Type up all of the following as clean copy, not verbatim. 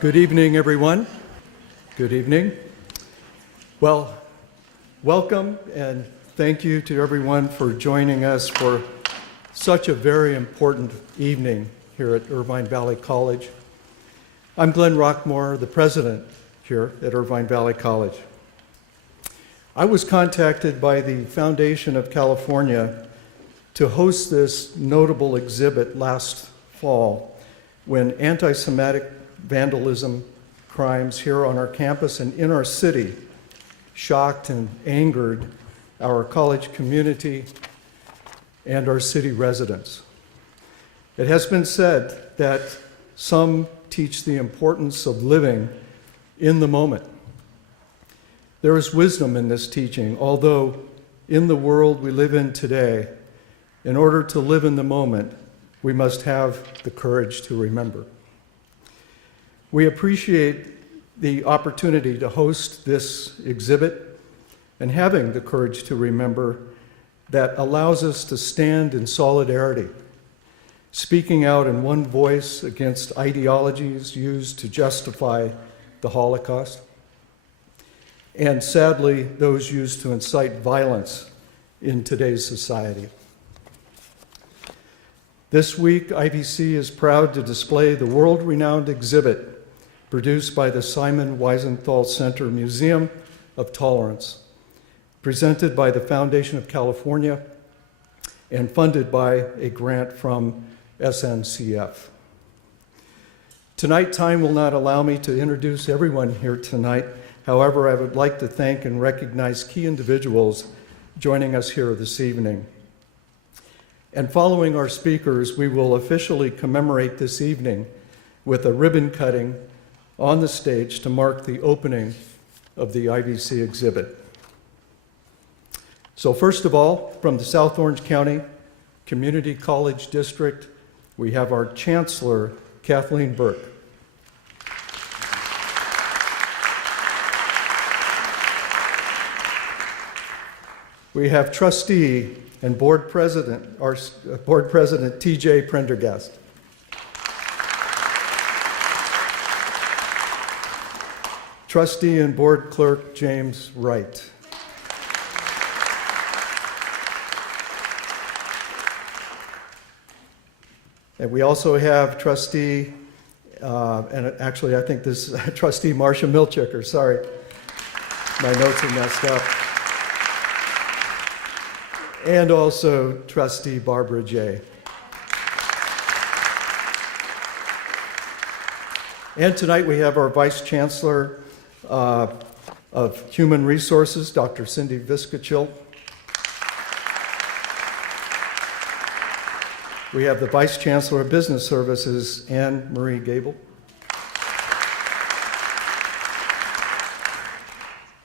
Good evening, everyone. Good evening. Well, welcome and thank you to everyone for joining us for such a very important evening here at Irvine Valley College. I'm Glenn Rockmore, the president here at Irvine Valley College. I was contacted by the Foundation of California to host this notable exhibit last fall when anti-Semitic vandalism crimes here on our campus and in our city shocked and angered our college community and our city residents. It has been said that some teach the importance of living in the moment. There is wisdom in this teaching, although in the world we live in today, in order to live in the moment, we must have the courage to remember. We appreciate the opportunity to host this exhibit and having the courage to remember that allows us to stand in solidarity, speaking out in one voice against ideologies used to justify the Holocaust, and sadly, those used to incite violence in today's society. This week, IVC is proud to display the world-renowned exhibit produced by the Simon Wiesenthal Center Museum of Tolerance, presented by the Foundation of California and funded by a grant from SNCF. Tonight, time will not allow me to introduce everyone here tonight. However, I would like to thank and recognize key individuals joining us here this evening. And following our speakers, we will officially commemorate this evening with a ribbon cutting on the stage to mark the opening of the IVC exhibit. So first of all, from the South Orange County Community College District, we have our Chancellor, Kathleen Burke. We have Trustee and Board President, our Board President, TJ Prendergast. Trustee and Board Clerk, James Wright. And we also have Trustee, and actually I think this is Trustee Marcia Milchiker, sorry. My notes are messed up. And also Trustee Barbara J. And tonight we have our Vice Chancellor of Human Resources, Dr. Cindy Viscachil. We have the Vice Chancellor of Business Services, Anne Marie Gable.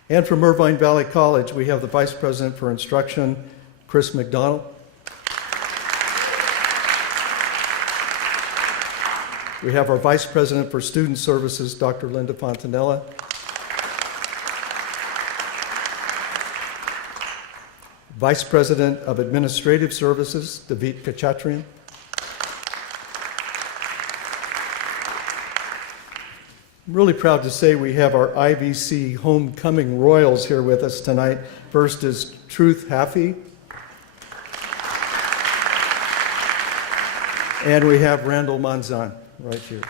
And from Irvine Valley College, we have the Vice President for Instruction, Chris McDonald. We have our Vice President for Student Services, Dr. Linda Fontanella. Vice President of Administrative Services, David Kachatrian. I'm really proud to say we have our IVC Homecoming Royals here with us tonight. First is Truth Haffey. And we have Randall Manzan right here.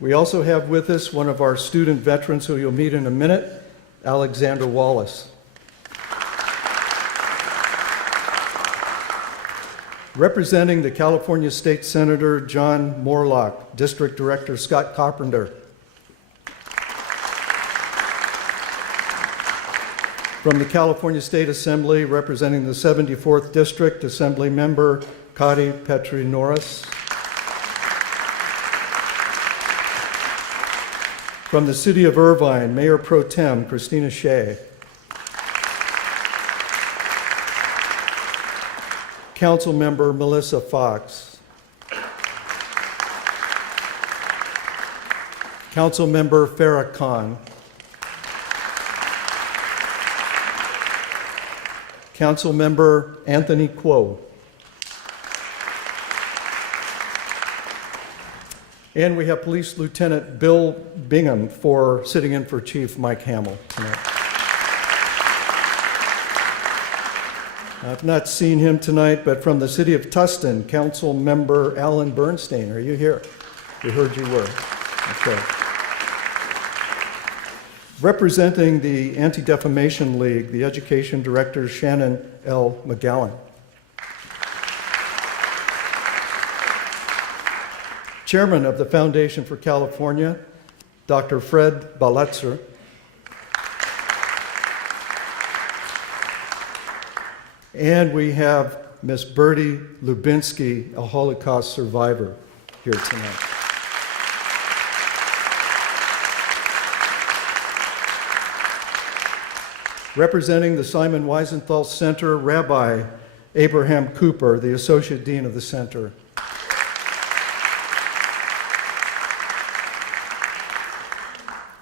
We also have with us one of our student veterans who you'll meet in a minute, Alexander Wallace. Representing the California State Senator John Morlock, District Director Scott Carpenter. From the California State Assembly, representing the 74th District, Assembly Member Kari Petri Norris. From the City of Irvine, Mayor Pro Tem Christina Shea. Council Member Melissa Fox. Council Member Farah Khan. Council Member Anthony Kuo. And we have Police Lieutenant Bill Bingham for sitting in for Chief Mike Hamill tonight. I've not seen him tonight, but from the city of Tustin, Council Member Alan Bernstein. Are you here? We heard you were. Okay. Representing the Anti-Defamation League, the Education Director, Shannon L. McGowan. Chairman of the Foundation for California, Dr. Fred Balatzer. And we have Ms. Bertie Lubinsky, a Holocaust survivor, here tonight. Representing the Simon Wiesenthal Center, Rabbi Abraham Cooper, the Associate Dean of the Center.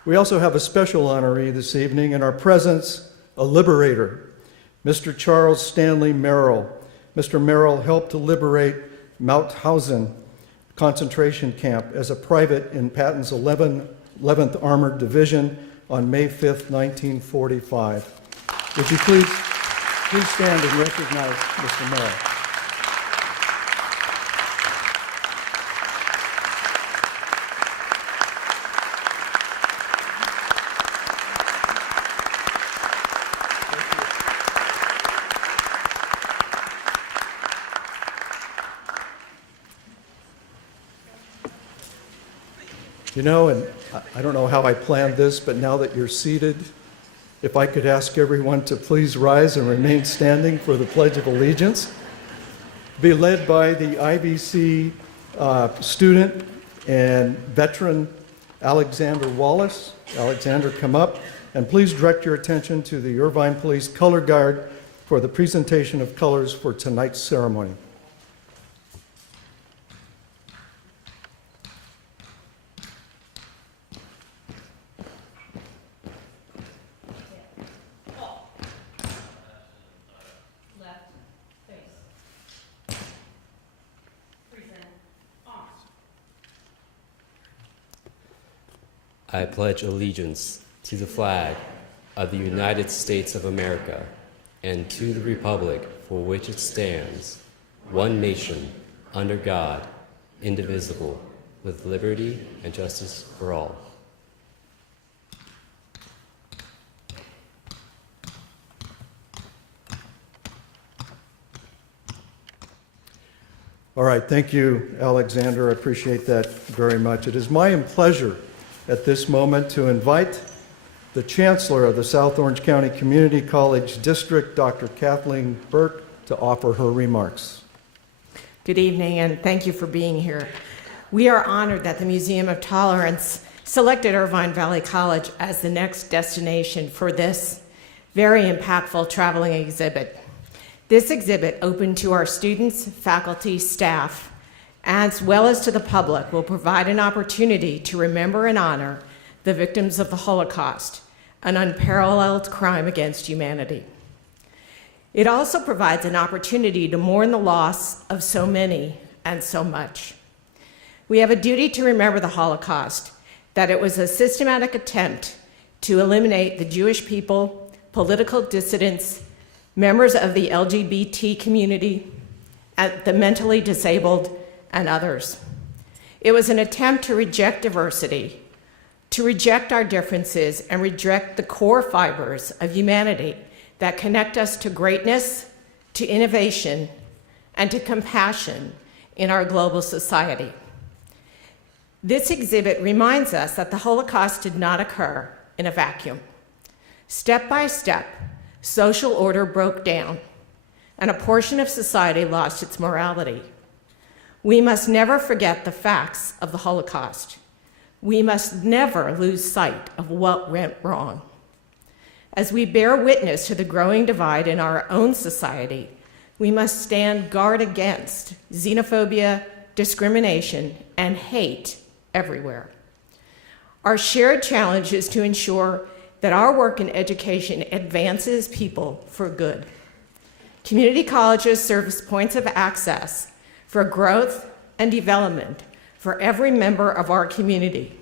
We also have a special honoree this evening in our presence, a liberator, Mr. Charles Stanley Merrill. Mr. Merrill helped to liberate Mauthausen concentration camp as a private in Patton's 11th Armored Division on May 5th, 1945. Would you please stand and recognize Mr. Merrill? You know, and I don't know how I planned this, but now that you're seated, if I could ask everyone to please rise and remain standing for the Pledge of Allegiance, be led by the IVC student and veteran Alexander Wallace. Alexander, come up, and please direct your attention to the Irvine Police Color Guard for the presentation of colors for tonight's ceremony. I pledge allegiance to the flag of the United States of America and to the republic for which it stands, one nation, under God, indivisible, with liberty and justice for all. All right, thank you, Alexander. I appreciate that very much. It is my pleasure at this moment to invite the Chancellor of the South Orange County Community College District, Dr. Kathleen Burke, to offer her remarks. Good evening, and thank you for being here. We are honored that the Museum of Tolerance selected Irvine Valley College as the next destination for this very impactful traveling exhibit. This exhibit, open to our students, faculty, staff, as well as to the public, will provide an opportunity to remember and honor the victims of the Holocaust, an unparalleled crime against humanity. It also provides an opportunity to mourn the loss of so many and so much. We have a duty to remember the Holocaust, that it was a systematic attempt to eliminate the Jewish people, political dissidents, members of the LGBT community, the mentally disabled, and others. It was an attempt to reject diversity, to reject our differences, and reject the core fibers of humanity that connect us to greatness, to innovation, and to compassion in our global society. This exhibit reminds us that the Holocaust did not occur in a vacuum. Step by step, social order broke down, and a portion of society lost its morality. We must never forget the facts of the Holocaust. We must never lose sight of what went wrong. As we bear witness to the growing divide in our own society, we must stand guard against xenophobia, discrimination, and hate everywhere. Our shared challenge is to ensure that our work in education advances people for good. Community colleges serve as points of access for growth and development for every member of our community.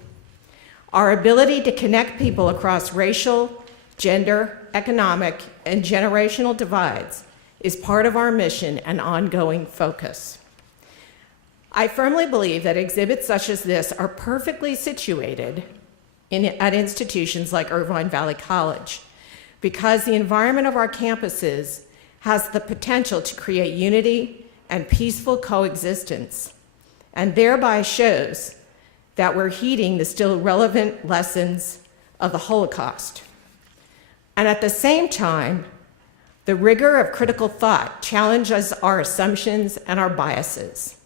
Our ability to connect people across racial, gender, economic, and generational divides is part of our mission and ongoing focus. I firmly believe that exhibits such as this are perfectly situated at institutions like Irvine Valley College because the environment of our campuses has the potential to create unity and peaceful coexistence, and thereby shows that we're heeding the still relevant lessons of the Holocaust. And at the same time, the rigor of critical thought challenges our assumptions and our biases.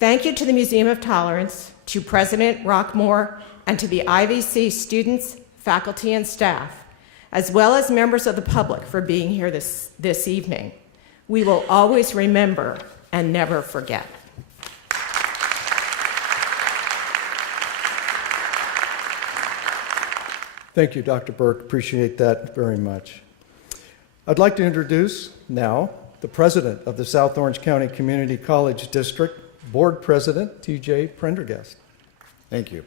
Thank you to the Museum of Tolerance, to President Rockmore, and to the IVC students, faculty, and staff, as well as members of the public for being here this evening. We will always remember and never forget. Thank you, Dr. Burke. Appreciate that very much. I'd like to introduce now the president of the South Orange County Community College District, Board President T.J. Prendergast. Thank you.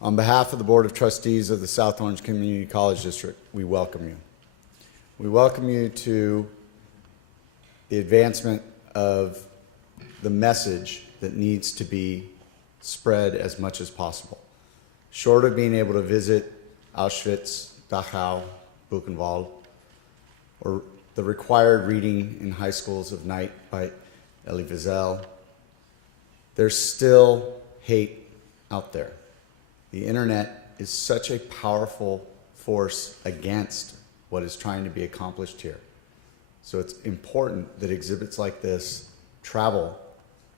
On behalf of the Board of Trustees of the South Orange Community College District, we welcome you. We welcome you to the advancement of the message that needs to be spread as much as possible. Short of being able to visit Auschwitz, Dachau, Buchenwald, or the required reading in high schools of Night by Elie Wiesel, there's still hate out there. The internet is such a powerful force against what is trying to be accomplished here. So it's important that exhibits like this travel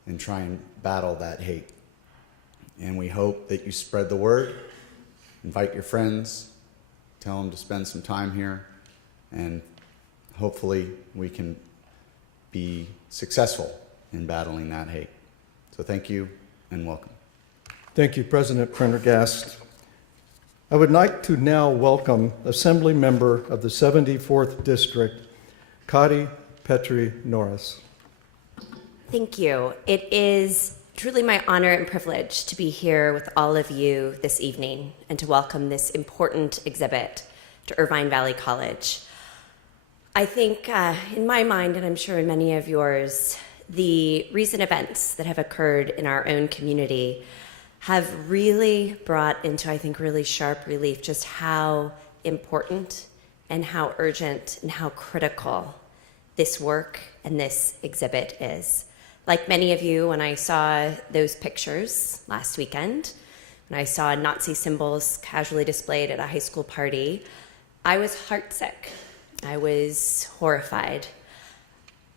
and try and battle that hate. And we hope that you spread the word, invite your friends, tell them to spend some time here, and hopefully we can be successful in battling that hate. So thank you and welcome. Thank you, President Prendergast. I would like to now welcome Assembly Member of the 74th District, Kati Petri Norris. Thank you. It is truly my honor and privilege to be here with all of you this evening and to welcome this important exhibit to Irvine Valley College. I think in my mind, and I'm sure in many of yours, the recent events that have occurred in our own community have really brought into, I think, really sharp relief just how important and how urgent and how critical this work and this exhibit is. Like many of you, when I saw those pictures last weekend, when I saw Nazi symbols casually displayed at a high school party, I was heartsick. I was horrified.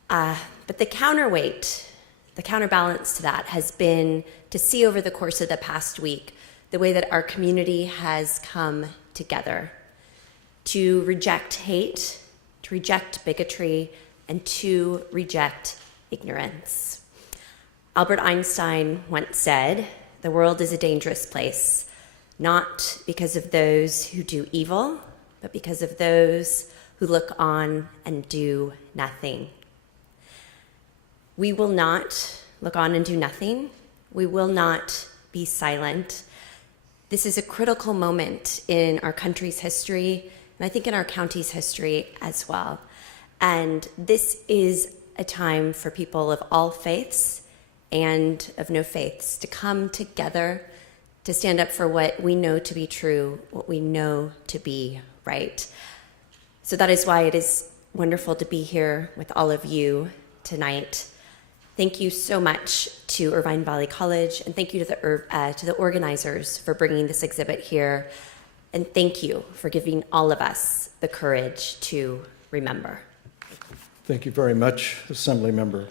But the counterweight, the counterbalance to that has been to see over the course of the past week the way that our community has come together to reject hate, to reject bigotry, and to reject ignorance. Albert Einstein once said, "The world is a dangerous place, not because of those who do evil, but because of those who look on and do nothing." We will not look on and do nothing. We will not be silent. This is a critical moment in our country's history, and I think in our county's history as well. And this is a time for people of all faiths and of no faiths to come together to stand up for what we know to be true, what we know to be right. So that is why it is wonderful to be here with all of you tonight. Thank you so much to Irvine Valley College, and thank you to the organizers for bringing this exhibit here, and thank you for giving all of us the courage to remember. Thank you very much, Assembly Member.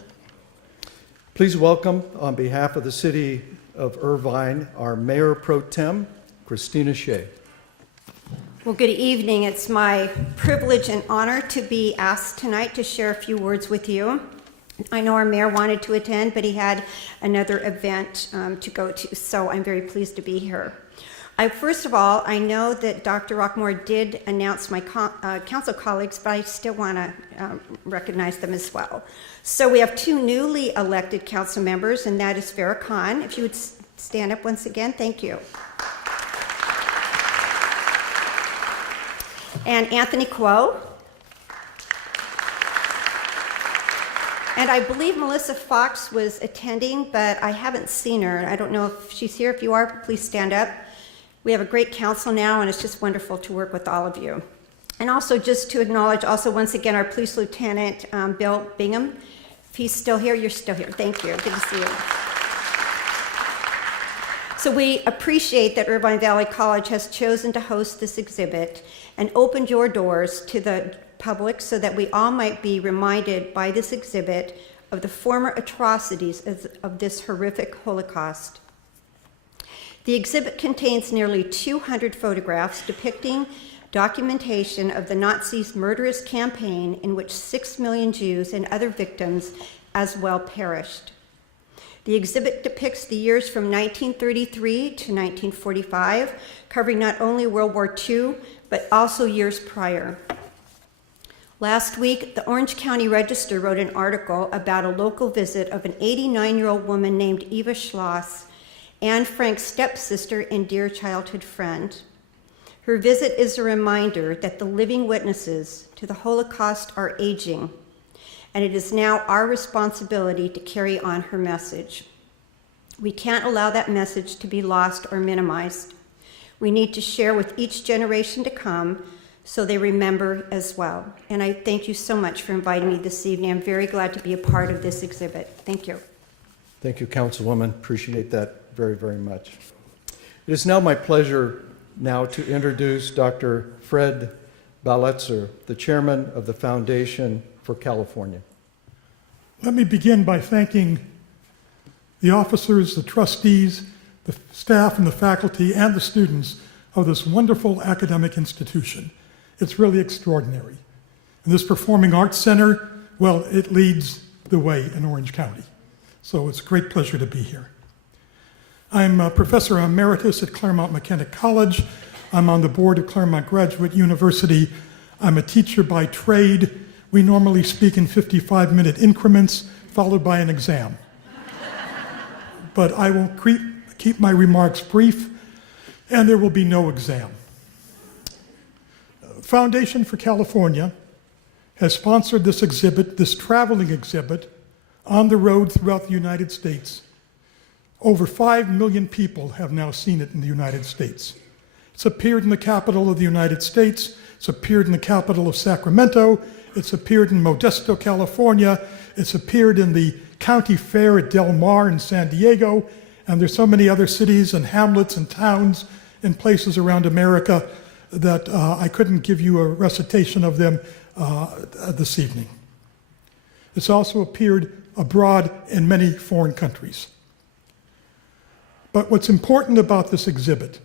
Please welcome, on behalf of the City of Irvine, our Mayor Pro Tem, Christina Shea. Well, good evening. It's my privilege and honor to be asked tonight to share a few words with you. I know our mayor wanted to attend, but he had another event to go to, so I'm very pleased to be here. First of all, I know that Dr. Rockmore did announce my council colleagues, but I still want to recognize them as well. So we have two newly elected council members, and that is Farah Khan. If you would stand up once again, thank you. And Anthony Kuo. And I believe Melissa Fox was attending, but I haven't seen her. I don't know if she's here. If you are, please stand up. We have a great council now, and it's just wonderful to work with all of you. And also just to acknowledge also once again our police lieutenant, Bill Bingham. If he's still here, you're still here. Thank you. Good to see you. So we appreciate that Irvine Valley College has chosen to host this exhibit and opened your doors to the public so that we all might be reminded by this exhibit of the former atrocities of this horrific Holocaust. The exhibit contains nearly 200 photographs depicting documentation of the Nazis' murderous campaign in which 6 million Jews and other victims as well perished. The exhibit depicts the years from 1933 to 1945, covering not only World War II, but also years prior. Last week, the Orange County Register wrote an article about a local visit of an 89-year-old woman named Eva Schloss, Anne Frank's stepsister and dear childhood friend. Her visit is a reminder that the living witnesses to the Holocaust are aging, and it is now our responsibility to carry on her message. We can't allow that message to be lost or minimized. We need to share with each generation to come so they remember as well. And I thank you so much for inviting me this evening. I'm very glad to be a part of this exhibit. Thank you. Thank you, Councilwoman. Appreciate that very, very much. It is now my pleasure now to introduce Dr. Fred Balitzer, the chairman of the Foundation for California. Let me begin by thanking the officers, the trustees, the staff and the faculty and the students of this wonderful academic institution. It's really extraordinary. And this Performing Arts Center, well, it leads the way in Orange County. So it's a great pleasure to be here. I'm a professor emeritus at Claremont McKenna College. I'm on the board of Claremont Graduate University. I'm a teacher by trade. We normally speak in 55-minute increments, followed by an exam. But I will keep my remarks brief, and there will be no exam. Foundation for California has sponsored this exhibit, this traveling exhibit, on the road throughout the United States. Over 5 million people have now seen it in the United States. It's appeared in the capital of the United States. It's appeared in the capital of Sacramento. It's appeared in Modesto, California. It's appeared in the county fair at Del Mar in San Diego. And there's so many other cities and hamlets and towns and places around America that I couldn't give you a recitation of them this evening. It's also appeared abroad in many foreign countries. But what's important about this exhibit,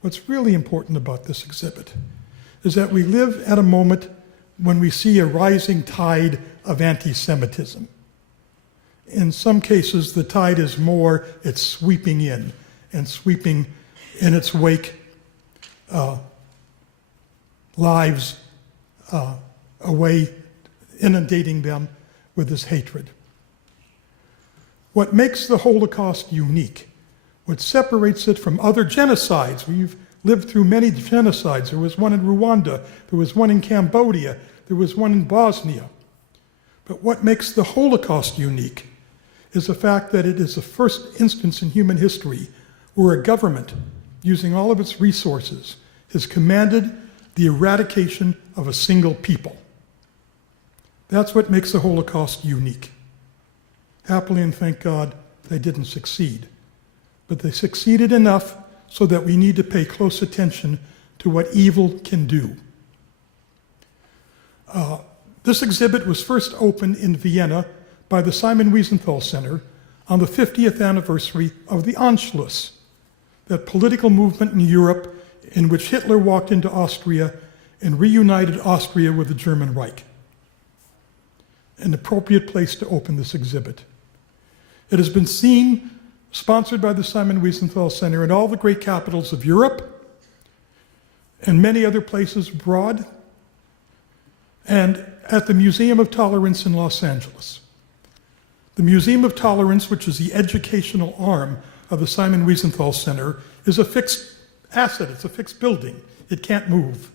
what's really important about this exhibit, is that we live at a moment when we see a rising tide of anti-Semitism. In some cases, the tide is more, it's sweeping in, and sweeping in its wake lives away, inundating them with this hatred. What makes the Holocaust unique, what separates it from other genocides, we've lived through many genocides. There was one in Rwanda, there was one in Cambodia, there was one in Bosnia. But what makes the Holocaust unique is the fact that it is the first instance in human history where a government, using all of its resources, has commanded the eradication of a single people. That's what makes the Holocaust unique. Happily and thank God, they didn't succeed. But they succeeded enough so that we need to pay close attention to what evil can do. This exhibit was first opened in Vienna by the Simon Wiesenthal Center on the 50th anniversary of the Anschluss, that political movement in Europe in which Hitler walked into Austria and reunited Austria with the German Reich. An appropriate place to open this exhibit. It has been seen sponsored by the Simon Wiesenthal Center in all the great capitals of Europe and many other places abroad, and at the Museum of Tolerance in Los Angeles. The Museum of Tolerance, which is the educational arm of the Simon Wiesenthal Center, is a fixed asset. It's a fixed building. It can't move.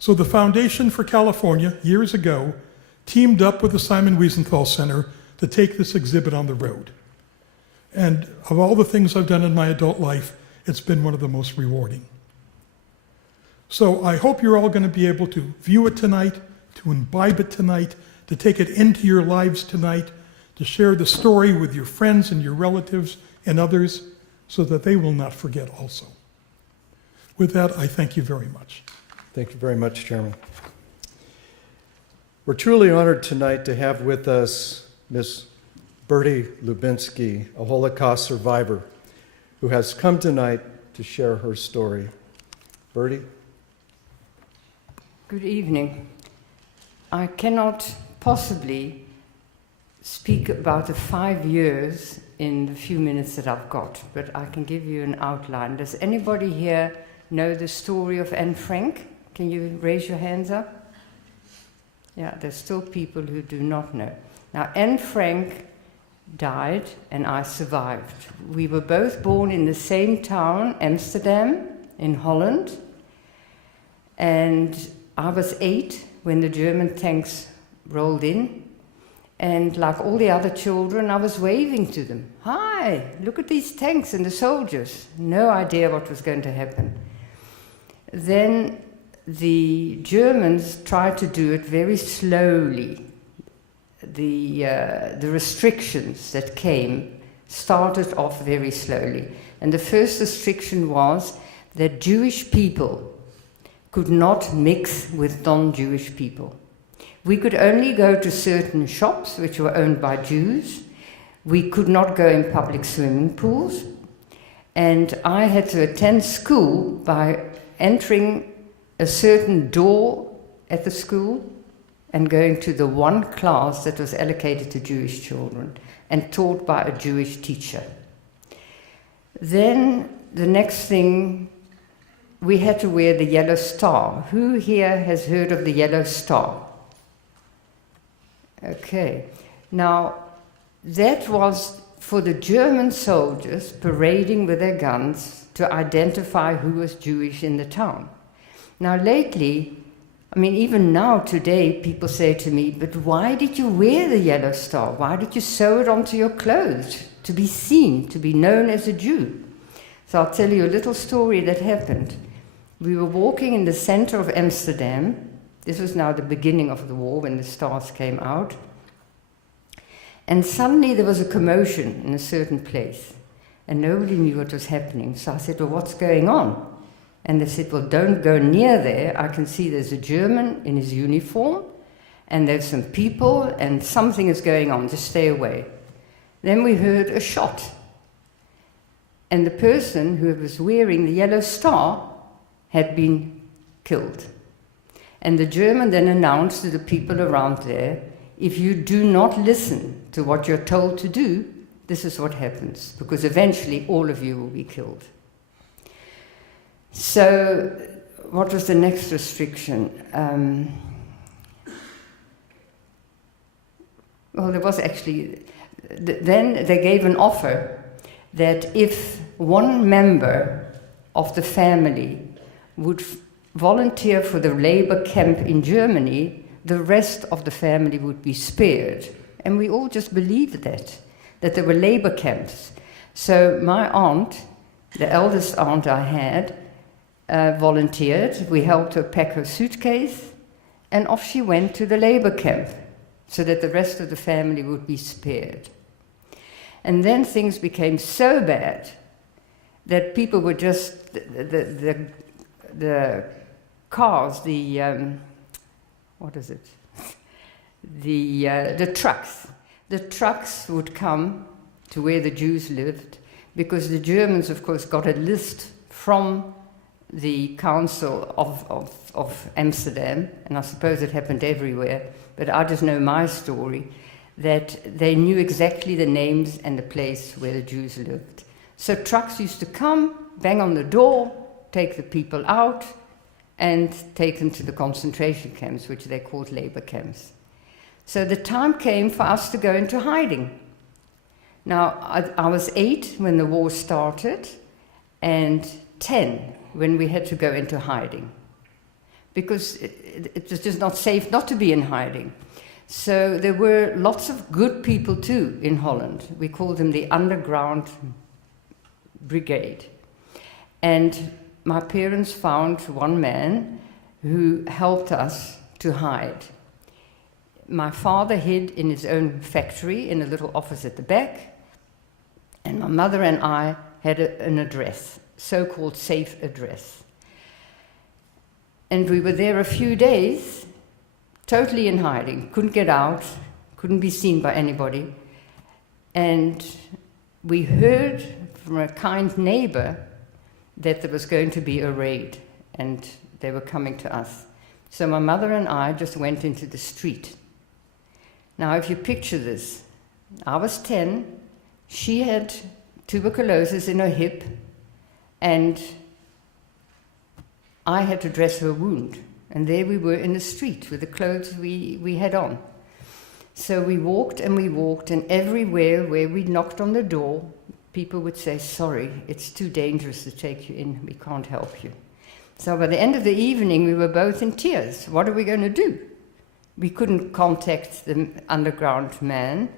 So the Foundation for California, years ago, teamed up with the Simon Wiesenthal Center to take this exhibit on the road. And of all the things I've done in my adult life, it's been one of the most rewarding. So I hope you're all going to be able to view it tonight, to imbibe it tonight, to take it into your lives tonight, to share the story with your friends and your relatives and others so that they will not forget also. With that, I thank you very much. Thank you very much, Chairman. We're truly honored tonight to have with us Ms. Bertie Lubinsky, a Holocaust survivor, who has come tonight to share her story. Bertie? Good evening. I cannot possibly speak about the 5 years in the few minutes that I've got, but I can give you an outline. Does anybody here know the story of Anne Frank? Can you raise your hands up? Yeah, there's still people who do not know. Now, Anne Frank died and I survived. We were both born in the same town, Amsterdam, in Holland, and I was 8 when the German tanks rolled in. And like all the other children, I was waving to them. Hi, look at these tanks and the soldiers. No idea what was going to happen. Then the Germans tried to do it very slowly. The restrictions that came started off very slowly. And the first restriction was that Jewish people could not mix with non-Jewish people. We could only go to certain shops which were owned by Jews. We could not go in public swimming pools. And I had to attend school by entering a certain door at the school and going to the one class that was allocated to Jewish children and taught by a Jewish teacher. Then the next thing, we had to wear the yellow star. Who here has heard of the yellow star? Okay, now that was for the German soldiers parading with their guns to identify who was Jewish in the town. Now lately, I mean even now today, people say to me, but why did you wear the yellow star? Why did you sew it onto your clothes? To be seen, to be known as a Jew. So I'll tell you a little story that happened. We were walking in the center of Amsterdam. This was now the beginning of the war when the stars came out. And suddenly there was a commotion in a certain place. And nobody knew what was happening. So I said, well, what's going on? And they said, well, don't go near there. I can see there's a German in his uniform. And there's some people and something is going on. Just stay away. Then we heard a shot. And the person who was wearing the yellow star had been killed. And the German then announced to the people around there, if you do not listen to what you're told to do, this is what happens, because eventually all of you will be killed. So what was the next restriction? Well, there was actually, then they gave an offer that if one member of the family would volunteer for the labor camp in Germany, the rest of the family would be spared. And we all just believed that there were labor camps. So my aunt, the eldest aunt I had, volunteered. We helped her pack her suitcase, and off she went to the labor camp so that the rest of the family would be spared. And then things became so bad that people were just, the cars, what is it? The trucks. The trucks would come to where the Jews lived, because the Germans, of course, got a list from the Council of Amsterdam, and I suppose it happened everywhere, but I just know my story, that they knew exactly the names and the place where the Jews lived. So trucks used to come, bang on the door, take the people out, and take them to the concentration camps, which they called labor camps. So the time came for us to go into hiding. Now, I was 8 when the war started, and 10 when we had to go into hiding, because it was just not safe not to be in hiding. So there were lots of good people too in Holland. We called them the Underground Brigade. And my parents found one man who helped us to hide. My father hid in his own factory in a little office at the back, and my mother and I had an address, so-called safe address. And we were there a few days, totally in hiding, couldn't get out, couldn't be seen by anybody. And we heard from a kind neighbor that there was going to be a raid, and they were coming to us. So my mother and I just went into the street. Now, if you picture this, I was 10, she had tuberculosis in her hip, and I had to dress her wound. And there we were in the street with the clothes we had on. So we walked, and everywhere where we knocked on the door, people would say, "Sorry, it's too dangerous to take you in, we can't help you." So by the end of the evening, we were both in tears. What are we going to do? We couldn't contact the underground man.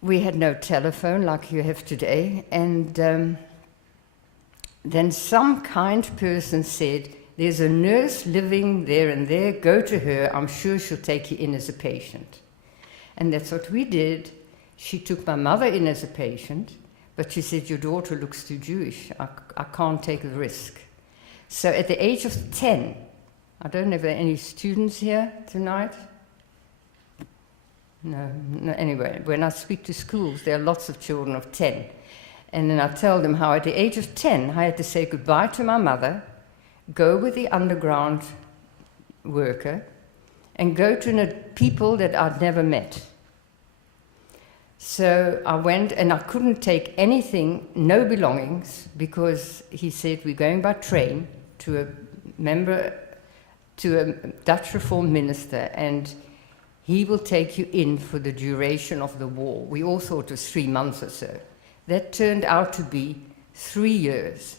We had no telephone like you have today. And then some kind person said, "There's a nurse living there and there, go to her, I'm sure she'll take you in as a patient." And that's what we did. She took my mother in as a patient, but she said, "Your daughter looks too Jewish, I can't take the risk." So at the age of 10, I don't know if there are any students here tonight. No, anyway, when I speak to schools, there are lots of children of 10. And then I tell them how at the age of 10, I had to say goodbye to my mother, go with the underground worker, and go to people that I'd never met. So I went, and I couldn't take anything, no belongings, because he said, "We're going by train to a Dutch Reformed minister, and he will take you in for the duration of the war." We all thought it was 3 months or so. That turned out to be 3 years.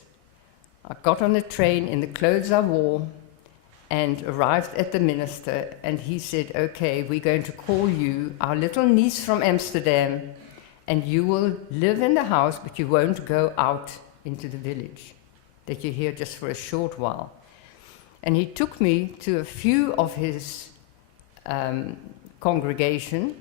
I got on the train in the clothes I wore and arrived at the minister, and he said, "Okay, we're going to call you our little niece from Amsterdam, and you will live in the house, but you won't go out into the village, that you're here just for a short while." And he took me to a few of his congregation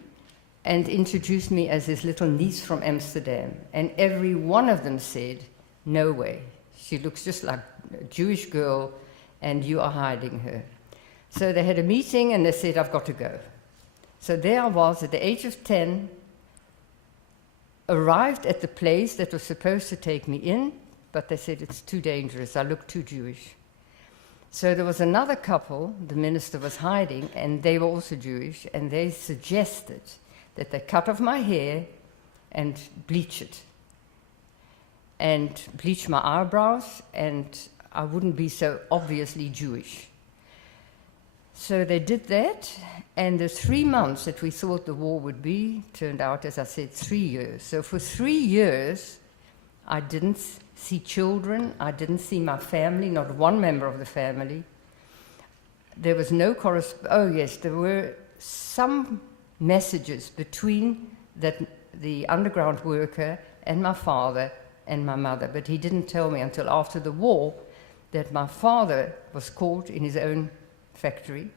and introduced me as his little niece from Amsterdam. And every one of them said, "No way, she looks just like a Jewish girl, and you are hiding her." So they had a meeting, and they said, "I've got to go." So there I was at the age of 10, arrived at the place that was supposed to take me in, but they said, "It's too dangerous, I look too Jewish." So there was another couple, the minister was hiding, and they were also Jewish, and they suggested that they cut off my hair and bleach it, and bleach my eyebrows, and I wouldn't be so obviously Jewish. So they did that, and the 3 months that we thought the war would be turned out, as I said, 3 years. So for 3 years, I didn't see children, I didn't see my family, not one member of the family. There was no oh yes, there were some messages between the underground worker and my father and my mother, but he didn't tell me until after the war that my father was caught in his own factory.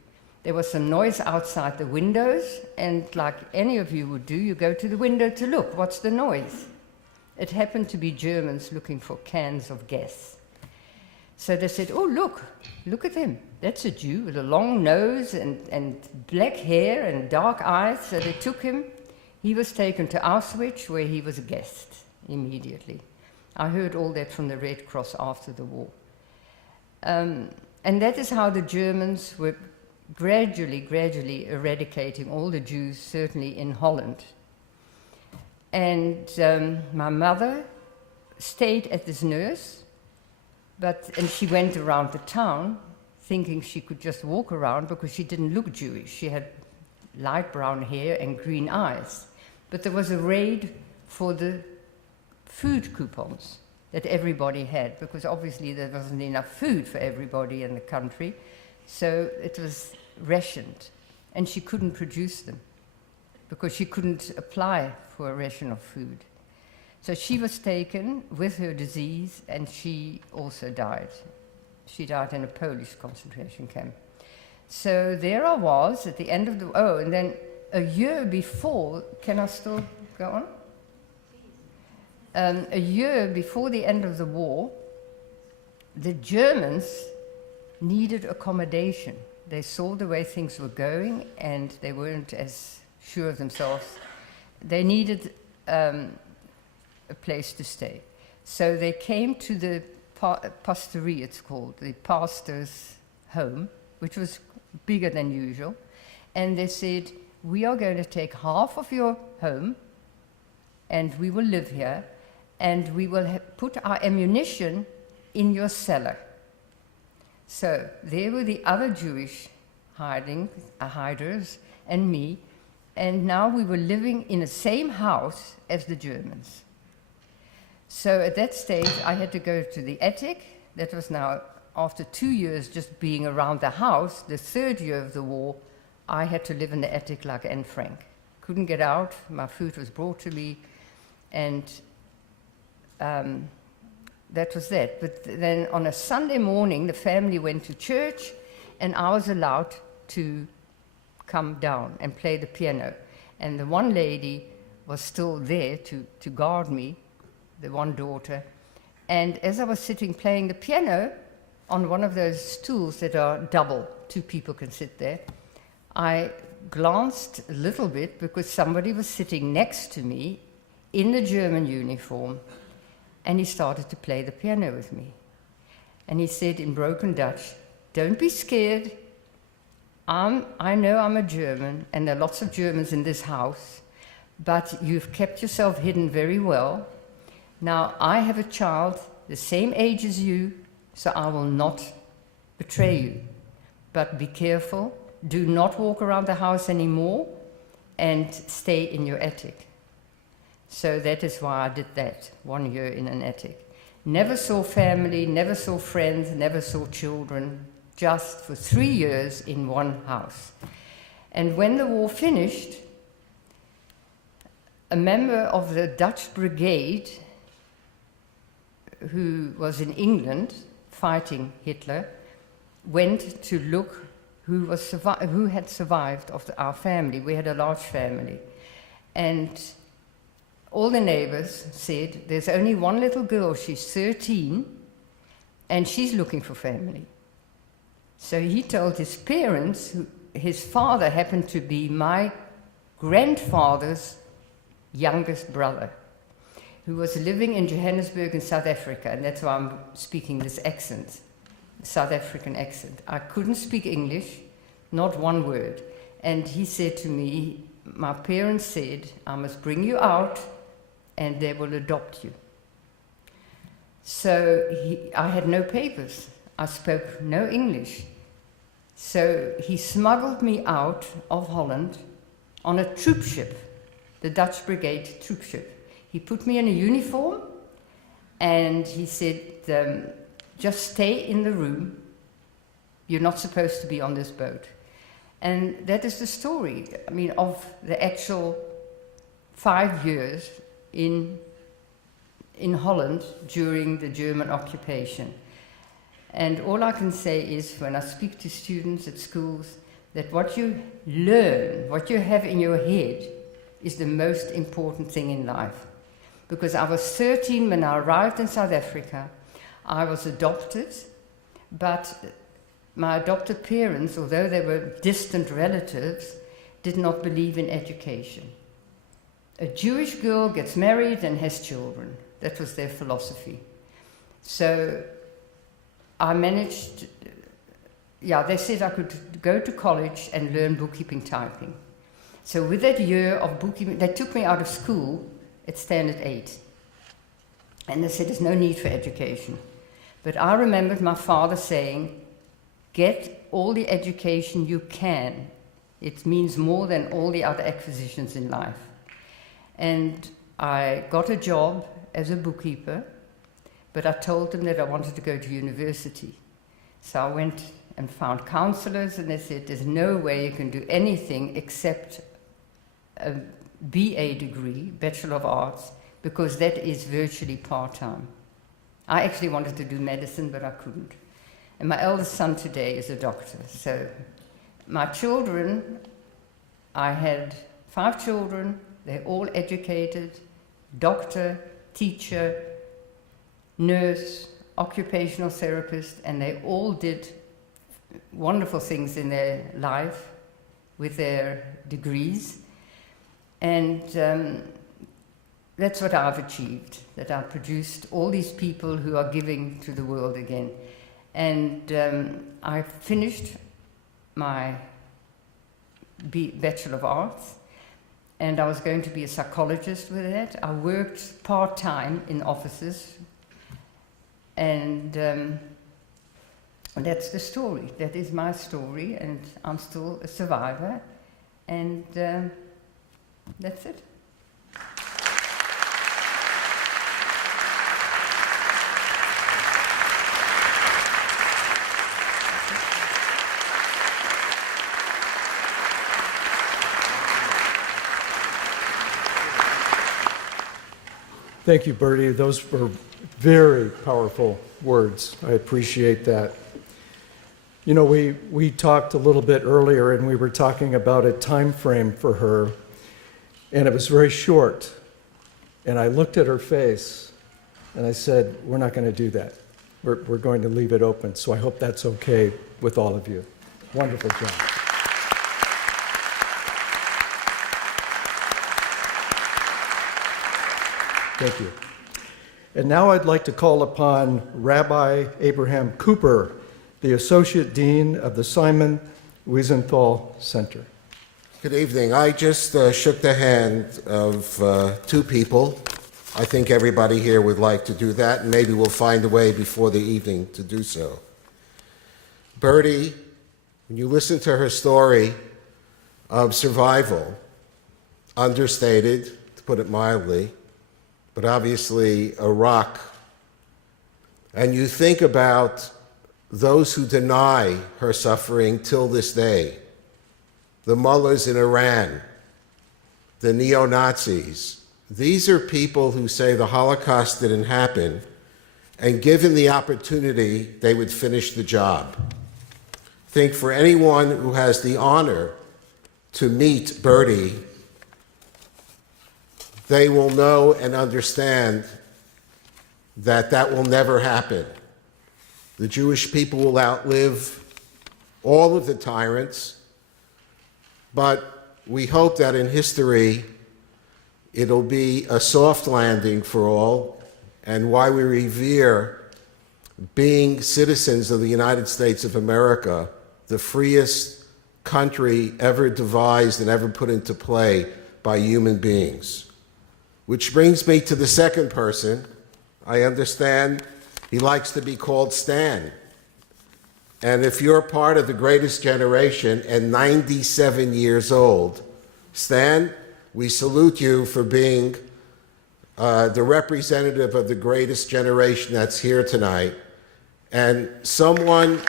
There was some noise outside the windows, and like any of you would do, you go to the window to look. What's the noise? It happened to be Germans looking for cans of gas. So they said, "Oh, look at him. That's a Jew with a long nose and black hair and dark eyes." So they took him. He was taken to Auschwitz, where he was a guest immediately. I heard all that from the Red Cross after the war. And that is how the Germans were gradually eradicating all the Jews, certainly in Holland. And my mother stayed at this nurse, and she went around the town thinking she could just walk around because she didn't look Jewish. She had light brown hair and green eyes. But there was a raid for the food coupons that everybody had, because obviously there wasn't enough food for everybody in the country, so it was rationed, and she couldn't produce them because she couldn't apply for a ration of food. So she was taken with her disease, and she also died. She died in a Polish concentration camp. So there I was at the end of the, and then a year before, can I still go on? A year before the end of the war, the Germans needed accommodation. They saw the way things were going, and they weren't as sure of themselves. They needed a place to stay. So they came to the pastorie, it's called, the pastor's home, which was bigger than usual. And they said, we are going to take half of your home, and we will live here, and we will put our ammunition in your cellar. So there were the other Jewish hiders and me, and now we were living in the same house as the Germans. So at that stage, I had to go to the attic. That was now, after 2 years just being around the house, the third year of the war, I had to live in the attic like Anne Frank. Couldn't get out, my food was brought to me, and that was that. But then on a Sunday morning, the family went to church, and I was allowed to come down and play the piano. And the one lady was still there to guard me, the one daughter. And as I was sitting playing the piano on one of those stools that are double, 2 people can sit there, I glanced a little bit because somebody was sitting next to me in the German uniform, and he started to play the piano with me. And he said in broken Dutch, "Don't be scared. I know I'm a German, and there are lots of Germans in this house, but you've kept yourself hidden very well. Now, I have a child the same age as you, so I will not betray you. But be careful. Do not walk around the house anymore, and stay in your attic." So that is why I did that, 1 year in an attic. Never saw family, never saw friends, never saw children, just for 3 years in one house. And when the war finished, a member of the Dutch brigade, who was in England fighting Hitler, went to look who had survived of our family. We had a large family. And all the neighbors said, there's only one little girl, she's 13, and she's looking for family. So he told his parents, his father happened to be my grandfather's youngest brother, who was living in Johannesburg in South Africa, and that's why I'm speaking this accent, South African accent. I couldn't speak English, not one word. And he said to me, my parents said, I must bring you out and they will adopt you. So I had no papers. I spoke no English. So he smuggled me out of Holland on a troop ship, the Dutch Brigade troop ship. He put me in a uniform and he said, just stay in the room. You're not supposed to be on this boat. And that is the story, I mean, of the actual 5 years in Holland during the German occupation. And all I can say is, when I speak to students at schools, that what you learn, what you have in your head, is the most important thing in life. Because I was 13 when I arrived in South Africa. I was adopted, but my adopted parents, although they were distant relatives, did not believe in education. A Jewish girl gets married and has children. That was their philosophy. So I managed yeah, they said I could go to college and learn bookkeeping typing. So with that year of bookkeeping, they took me out of school at Standard 8. And they said there's no need for education. But I remembered my father saying, get all the education you can. It means more than all the other acquisitions in life. And I got a job as a bookkeeper, but I told them that I wanted to go to university. So I went and found counselors, and they said, there's no way you can do anything except a BA degree, Bachelor of Arts, because that is virtually part-time. I actually wanted to do medicine, but I couldn't. And my eldest son today is a doctor. So my children, I had 5 children, they're all educated, doctor, teacher, nurse, occupational therapist, and they all did wonderful things in their life with their degrees. And that's what I've achieved, that I've produced all these people who are giving to the world again. And I finished my Bachelor of Arts, and I was going to be a psychologist with that. I worked part-time in offices, and that's the story. That is my story, and I'm still a survivor, and that's it. Thank you, Bertie. Those were very powerful words. I appreciate that. You know, we talked a little bit earlier, and we were talking about a time frame for her, and it was very short. And I looked at her face, and I said, we're not going to do that. We're going to leave it open. So I hope that's okay with all of you. Wonderful job. Thank you. And now I'd like to call upon Rabbi Abraham Cooper, the Associate Dean of the Simon Wiesenthal Center. Good evening. I just shook the hand of 2 people. I think everybody here would like to do that, and maybe we'll find a way before the evening to do so. Bertie, when you listen to her story of survival, understated, to put it mildly, but obviously a rock, and you think about those who deny her suffering till this day, the mullahs in Iran, the neo-Nazis. These are people who say the Holocaust didn't happen, and given the opportunity, they would finish the job. I think for anyone who has the honor to meet Bertie, they will know and understand that that will never happen. The Jewish people will outlive all of the tyrants, but we hope that in history it'll be a soft landing for all, and why we revere being citizens of the United States of America, the freest country ever devised and ever put into play by human beings. Which brings me to the second person. I understand he likes to be called Stan. And if you're part of the greatest generation and 97 years old, Stan, we salute you for being the representative of the greatest generation that's here tonight. And someone...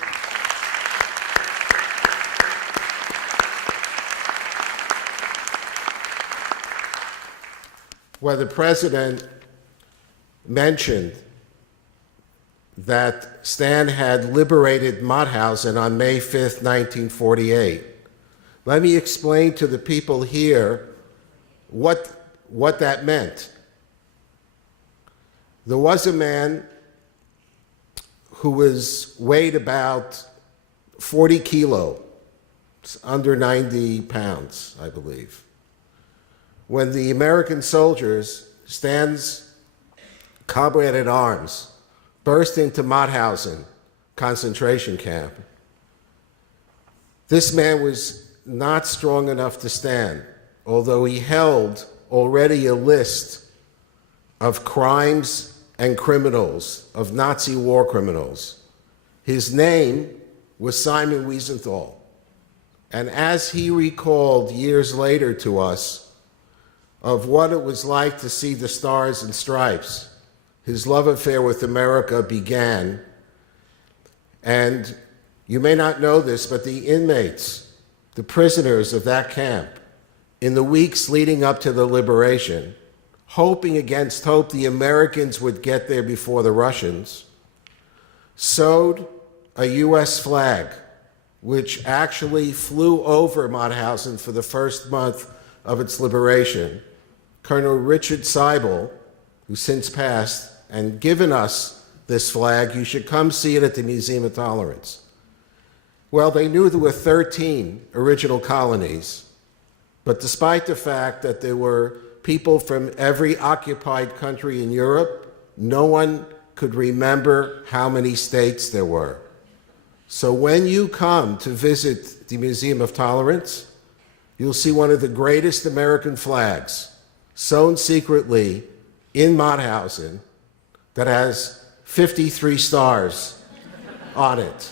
where the president mentioned that Stan had liberated Mauthausen on May 5th, 1948. Let me explain to the people here what that meant. There was a man who weighed about 40 kilos, under 90 pounds, I believe. When the American soldiers, Stan's comrade-at-arms, burst into Mauthausen concentration camp, This man was not strong enough to stand, although he held already a list of crimes and criminals, of Nazi war criminals. His name was Simon Wiesenthal. And as he recalled years later to us of what it was like to see the Stars and Stripes, his love affair with America began. And you may not know this, but the inmates, the prisoners of that camp, in the weeks leading up to the liberation, hoping against hope the Americans would get there before the Russians, sewed a U.S. flag, which actually flew over Mauthausen for the first month of its liberation. Colonel Richard Seibel, who since passed, and given us this flag. You should come see it at the Museum of Tolerance. Well, they knew there were 13 original colonies, but despite the fact that there were people from every occupied country in Europe, no one could remember how many states there were. So when you come to visit the Museum of Tolerance, you'll see one of the greatest American flags sewn secretly in Mauthausen that has 53 stars on it.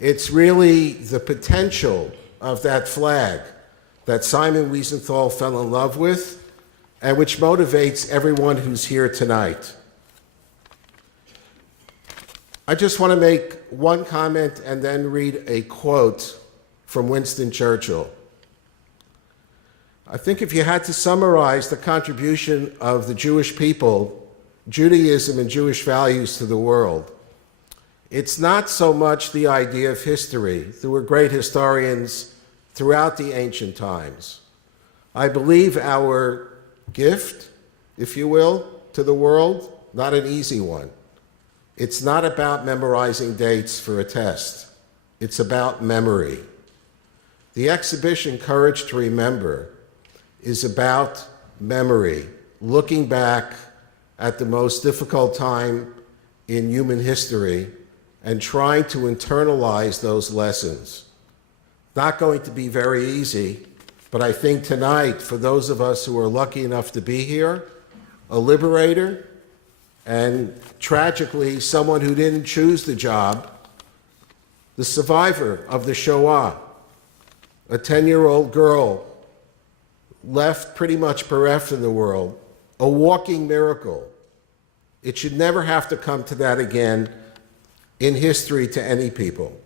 It's really the potential of that flag that Simon Wiesenthal fell in love with and which motivates everyone who's here tonight. I just want to make one comment and then read a quote from Winston Churchill. I think if you had to summarize the contribution of the Jewish people, Judaism and Jewish values to the world, it's not so much the idea of history. There were great historians throughout the ancient times. I believe our gift, if you will, to the world, not an easy one. It's not about memorizing dates for a test. It's about memory. The exhibition, Courage to Remember, is about memory, looking back at the most difficult time in human history and trying to internalize those lessons. Not going to be very easy, but I think tonight, for those of us who are lucky enough to be here, a liberator, and tragically, someone who didn't choose the job, the survivor of the Shoah, a 10-year-old girl left pretty much bereft in the world, a walking miracle. It should never have to come to that again in history to any people.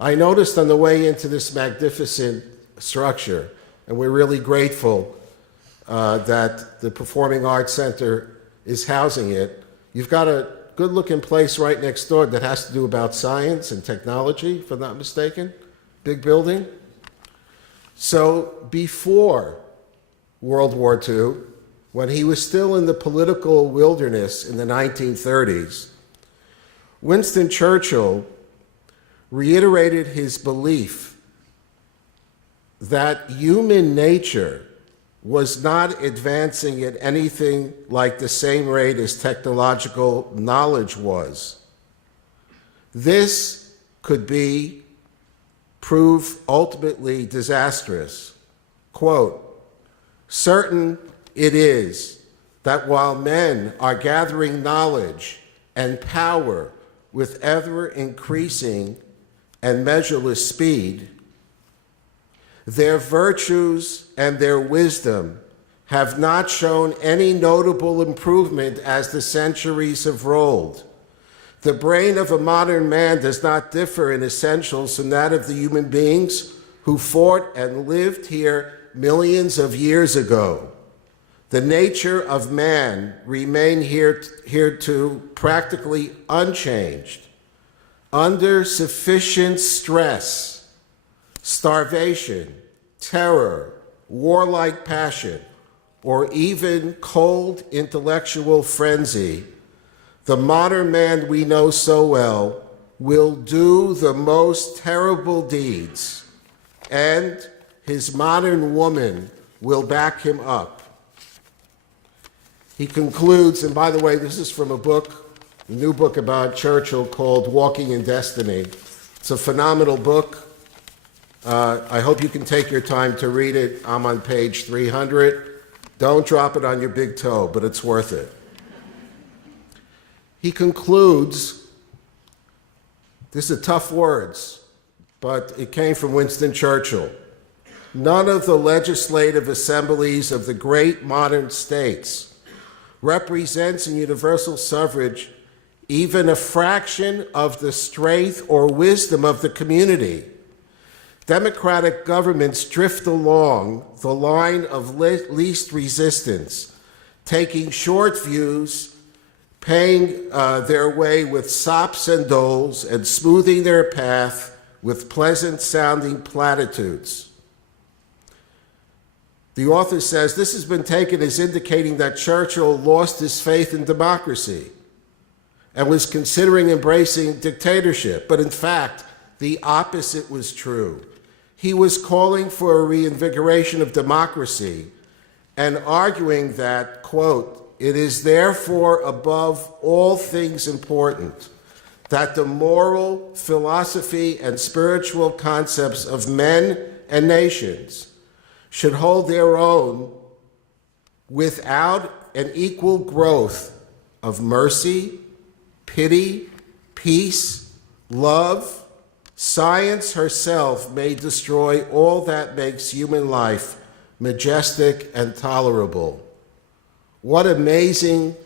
I noticed on the way into this magnificent structure, and we're really grateful that the Performing Arts Center is housing it. You've got a good-looking place right next door that has to do about science and technology, if I'm not mistaken. Big building. So before World War II, when he was still in the political wilderness in the 1930s, Winston Churchill reiterated his belief that human nature was not advancing at anything like the same rate as technological knowledge was. This could prove ultimately disastrous. Quote, "Certain it is that while men are gathering knowledge and power with ever increasing and measureless speed, their virtues and their wisdom have not shown any notable improvement as the centuries have rolled. The brain of a modern man does not differ in essentials from that of the human beings who fought and lived here millions of years ago. The nature of man remained hereto practically unchanged. Under sufficient stress, starvation, terror, warlike passion, or even cold intellectual frenzy, the modern man we know so well will do the most terrible deeds, and his modern woman will back him up." He concludes, and by the way, this is from a new book about Churchill called Walking in Destiny. It's a phenomenal book. I hope you can take your time to read it. I'm on page 300. Don't drop it on your big toe, but it's worth it. He concludes, these are tough words, but it came from Winston Churchill. None of the legislative assemblies of the great modern states represents in universal suffrage even a fraction of the strength or wisdom of the community. Democratic governments drift along the line of least resistance, taking short views, paying their way with sops and doles, and smoothing their path with pleasant-sounding platitudes. The author says this has been taken as indicating that Churchill lost his faith in democracy and was considering embracing dictatorship. But in fact, the opposite was true. He was calling for a reinvigoration of democracy and arguing that, quote, "It is therefore above all things important that the moral, philosophy, and spiritual concepts of men and nations should hold their own without an equal growth of mercy, pity, peace, love. Science herself may destroy all that makes human life majestic and tolerable." What amazing,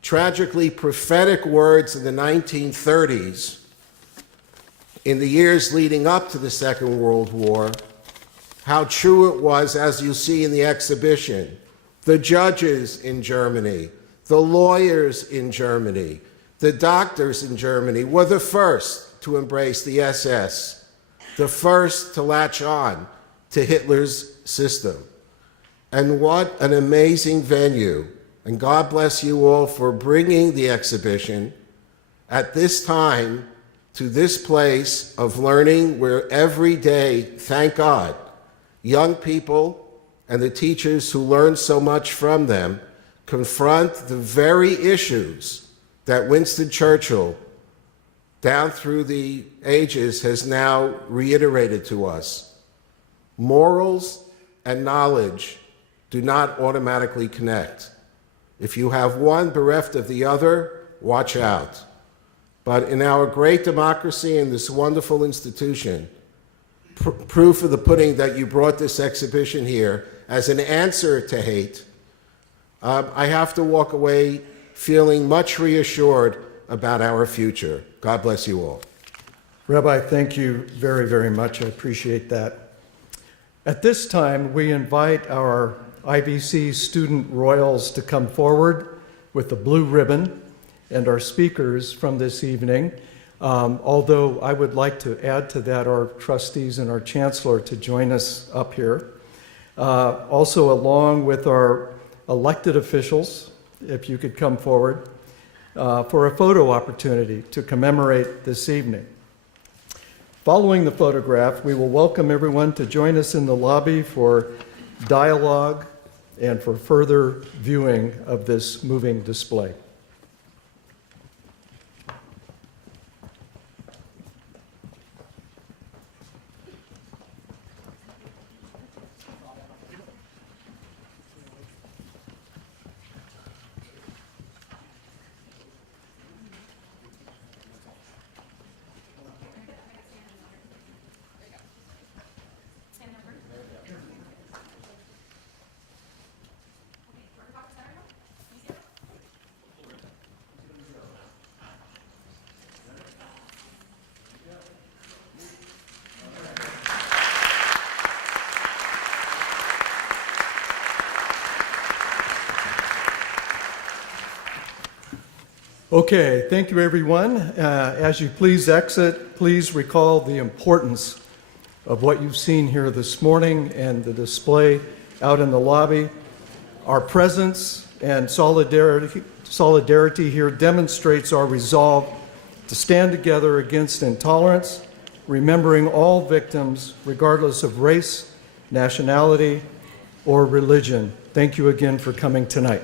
tragically prophetic words in the 1930s, in the years leading up to the Second World War. How true it was, as you see in the exhibition. The judges in Germany, the lawyers in Germany, the doctors in Germany were the first to embrace the SS, the first to latch on to Hitler's system. And what an amazing venue. And God bless you all for bringing the exhibition at this time to this place of learning where every day, thank God, young people and the teachers who learn so much from them confront the very issues that Winston Churchill, down through the ages, has now reiterated to us. Morals and knowledge do not automatically connect. If you have one bereft of the other, watch out. But in our great democracy and this wonderful institution, proof of the pudding that you brought this exhibition here as an answer to hate, I have to walk away feeling much reassured about our future. God bless you all. Rabbi, thank you very, very much. I appreciate that. At this time, we invite our IVC student royals to come forward with the blue ribbon and our speakers from this evening. Although I would like to add to that our trustees and our chancellor to join us up here. Also, along with our elected officials, if you could come forward for a photo opportunity to commemorate this evening. Following the photograph, we will welcome everyone to join us in the lobby for dialogue and for further viewing of this moving display. Okay, thank you everyone. As you please exit, please recall the importance of what you've seen here this morning and the display out in the lobby. Our presence and solidarity here demonstrates our resolve to stand together against intolerance, remembering all victims regardless of race, nationality, or religion. Thank you again for coming tonight.